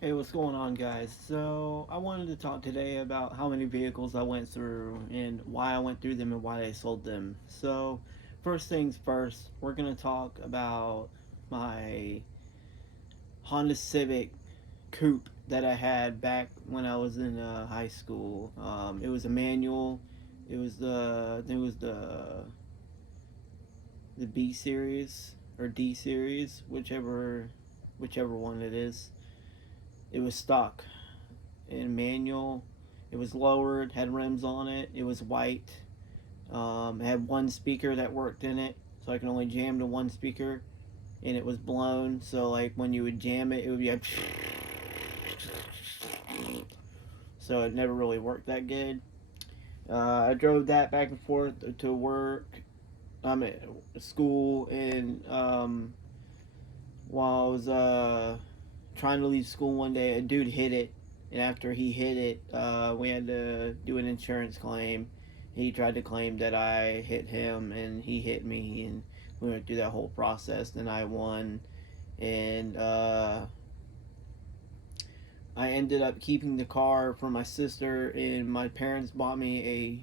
Hey, what's going on, guys? So, I wanted to talk today about how many vehicles I went through and why I went through them and why I sold them. So, first things first, we're going to talk about my Honda Civic Coupe that I had back when I was in high school. It was a manual. It was the B series or D series, whichever one it is. It was stock and manual. It was lowered, had rims on it. It was white. It had one speaker that worked in it, so I can only jam to one speaker, and it was blown. So like when you would jam it, it would be like, so it never really worked that good. I drove that back and forth to work. I'm at school, and while I was trying to leave school one day, a dude hit it, and after he hit it, we had to do an insurance claim. He tried to claim that I hit him, and he hit me, and we went through that whole process. Then I won, and I ended up keeping the car for my sister, and my parents bought me a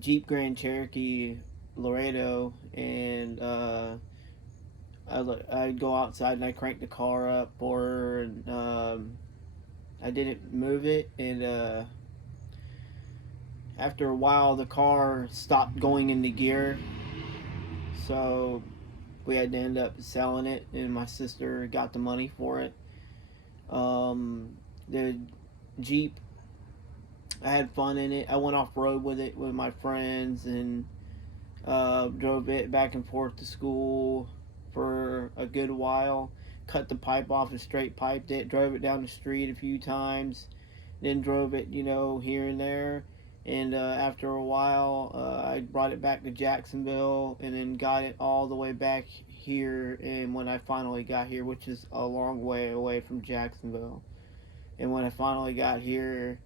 Jeep Grand Cherokee Laredo, and I'd go outside and I cranked the car up for her, and I didn't move it, and after a while, the car stopped going into gear, so we had to end up selling it, and my sister got the money for it. The Jeep, I had fun in it. I went off road with it with my friends and drove it back and forth to school for a good while. Cut the pipe off and straight piped it. Drove it down the street a few times. Then drove it, here and there. And after a while, I brought it back to Jacksonville and then got it all the way back here. And when I finally got here, which is a long way away from Jacksonville, and when I finally got here,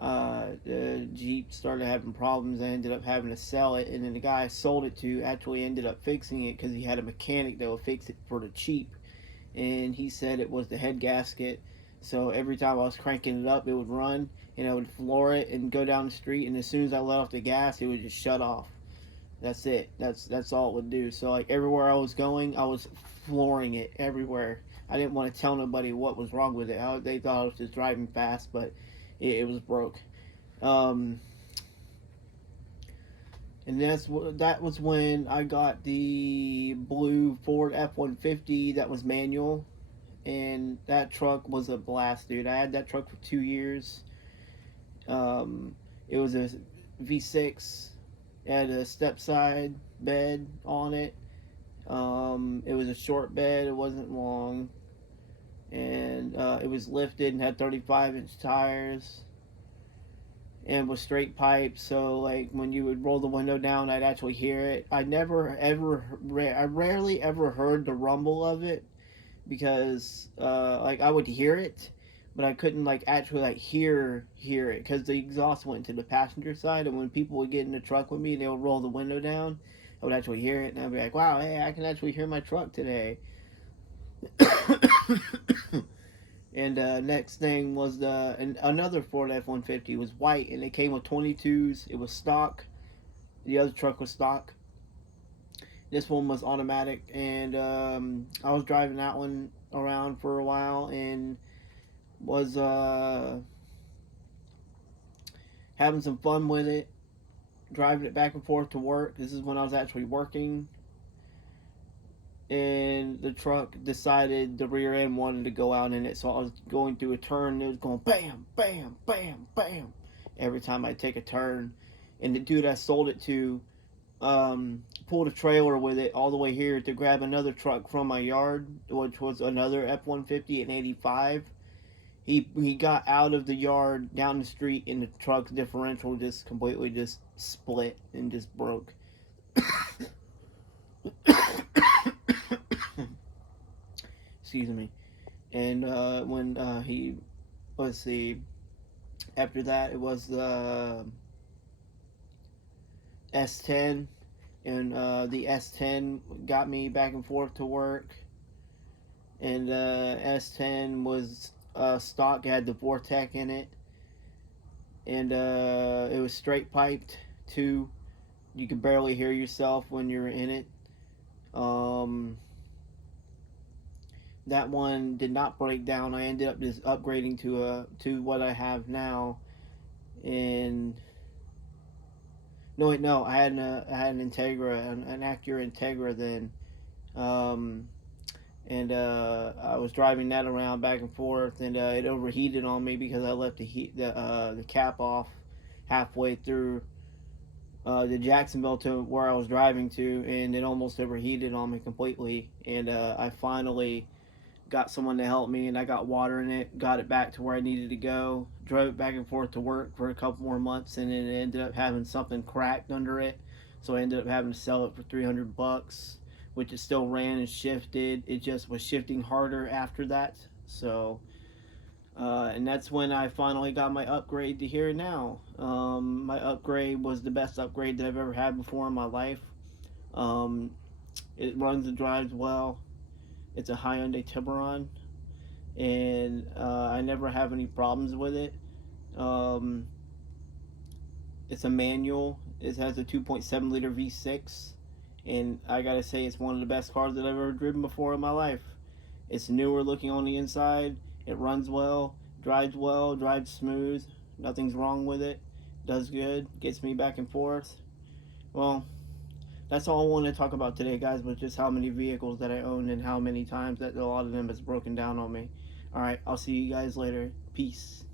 the Jeep started having problems. I ended up having to sell it, and then the guy I sold it to actually ended up fixing it because he had a mechanic that would fix it for the cheap, and he said it was the head gasket. So every time I was cranking it up, it would run, and I would floor it and go down the street, and as soon as I let off the gas, it would just shut off. That's it. That's all it would do. So like everywhere I was going, I was flooring it everywhere. I didn't want to tell nobody what was wrong with it. They thought I was just driving fast, but it was broke. Um, and that was when I got the blue Ford F-150 that was manual, and that truck was a blast, dude. I had that truck for 2 years. It was a V6. It had a step side bed on it. It was a short bed. It wasn't long, and it was lifted and had 35-inch tires and was straight pipe. So like when you would roll the window down, I'd actually hear it. I rarely ever heard the rumble of it because like I would hear it, but I couldn't like actually like hear it because the exhaust went to the passenger side, and when people would get in the truck with me, they would roll the window down. I would actually hear it, and I'd be like, "Wow, hey, I can actually hear my truck today." And next thing was another Ford F-150. It was white, and it came with 22s. It was stock. The other truck was stock. This one was automatic, and I was driving that one around for a while, and was having some fun with it, driving it back and forth to work. This is when I was actually working, and the truck decided the rear end wanted to go out in it, so I was going through a turn, and it was going bam, bam, bam, bam every time I take a turn. And the dude I sold it to pulled a trailer with it all the way here to grab another truck from my yard, which was another F-150 in '85. He got out of the yard down the street, and the truck's differential just completely just split and just broke. Excuse me. And when he let's see, after that it was the S10, and the S10 got me back and forth to work, and S10 was stock. It had the Vortec in it, and it was straight piped too. You could barely hear yourself when you're in it. Um, that one did not break down. I ended up just upgrading to what I have now. And no, wait, no, I had an Integra, an Acura Integra then. Um, and I was driving that around back and forth, and it overheated on me because I left the cap off halfway through the Jacksonville to where I was driving to, and it almost overheated on me completely. And I finally got someone to help me, and I got water in it, got it back to where I needed to go, drove it back and forth to work for a couple more months, and then it ended up having something cracked under it. So I ended up having to sell it for $300, which it still ran and shifted. It just was shifting harder after that. So, and that's when I finally got my upgrade to here now. My upgrade was the best upgrade that I've ever had before in my life. Um, it runs and drives well. It's a Hyundai Tiburon, and I never have any problems with it. Um, it's a manual. It has a 2.7 liter V6, and I gotta say it's one of the best cars that I've ever driven before in my life. It's newer looking on the inside. It runs well, drives smooth. Nothing's wrong with it. Does good, gets me back and forth. Well, that's all I want to talk about today, guys, was just how many vehicles that I own and how many times that a lot of them has broken down on me. All right, I'll see you guys later. Peace.